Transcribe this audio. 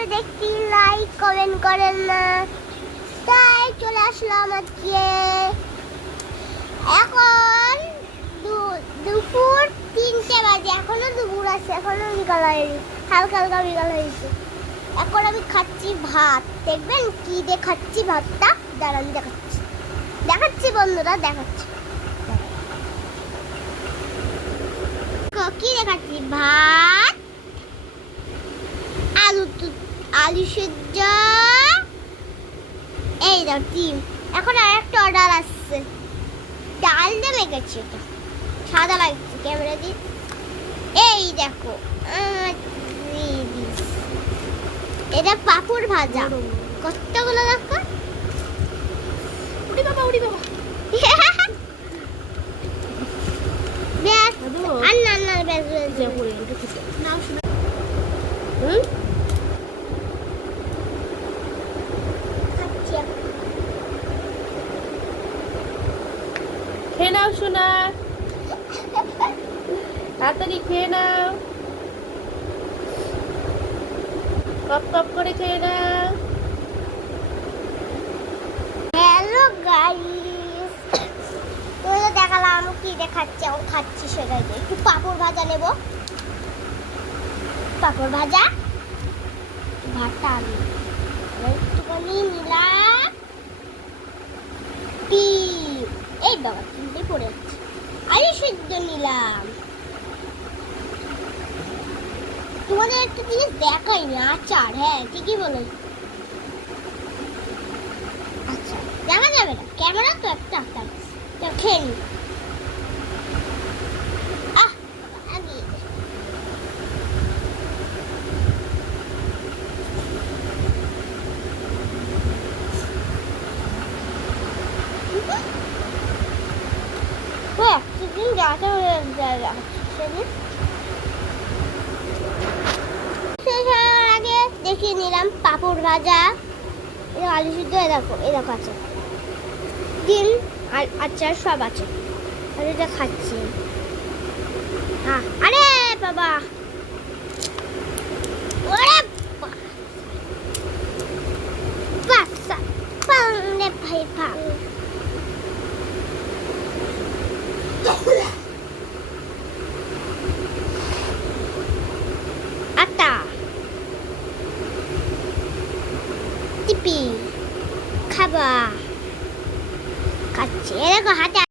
করে দেখছি, like comment করেন না, তাই চলে আসলাম আজকে। এখন দুপুর 3টে বাজে, এখনো দুপুর আছে, এখনো বিকাল হয়নি, হালকা হালকা বিকাল হয়েছে। এখন আমি খাচ্ছি ভাত, দেখবেন কি দিয়ে খাচ্ছি ভাতটা, দাঁড়ান দেখাচ্ছি বন্ধুরা, দেখাচ্ছি কি দেখাচ্ছি। ভাত, আলু সিদ্ধ, এই দাও ডিম। এখন আর একটা অর্ডার আসছে, ডাল দিয়ে মেখেছি, এটা সাদা লাগছে ক্যামেরা দিয়ে। এই দেখো এটা পাপড় ভাজা, কতগুলো দেখো। উড়ি বাবা উড়ি বাবা। ব্যাস আর না ব্যাস যে পড়ে ওটা খেতে নাও শোনা। খেয়ে নাও শোনা, তাড়াতাড়ি খেয়ে নাও, কপ কপ করে খেয়ে নাও। হ্যালো গাইস, তোমরা দেখালাম কি দেখাচ্ছে, ও খাচ্ছি সেটাই। একটু পাপড় ভাজা নেব, পাপড় ভাজা, ভাতটা আলু, একটুখানি নিলাম ডিম। এই বাবা তিনটে পড়ে যাচ্ছে। আলু সিদ্ধ নিলাম। তোমাদের একটা জিনিস দেখাইনি, আচার। হ্যাঁ ঠিকই বলে, আচ্ছা দেখা যাবে না, ক্যামেরা তো একটা খেয়ে নি। একদিন যাতে আগে দেখিয়ে নিলাম পাপড় ভাজা, আলু সিদ্ধ, এরকম আছে, ডিম আর আচার সব আছে। আর এটা খাচ্ছি। হ্যাঁ আরে বাবা, ওরে বাসা পাংলে ভাই ভাই।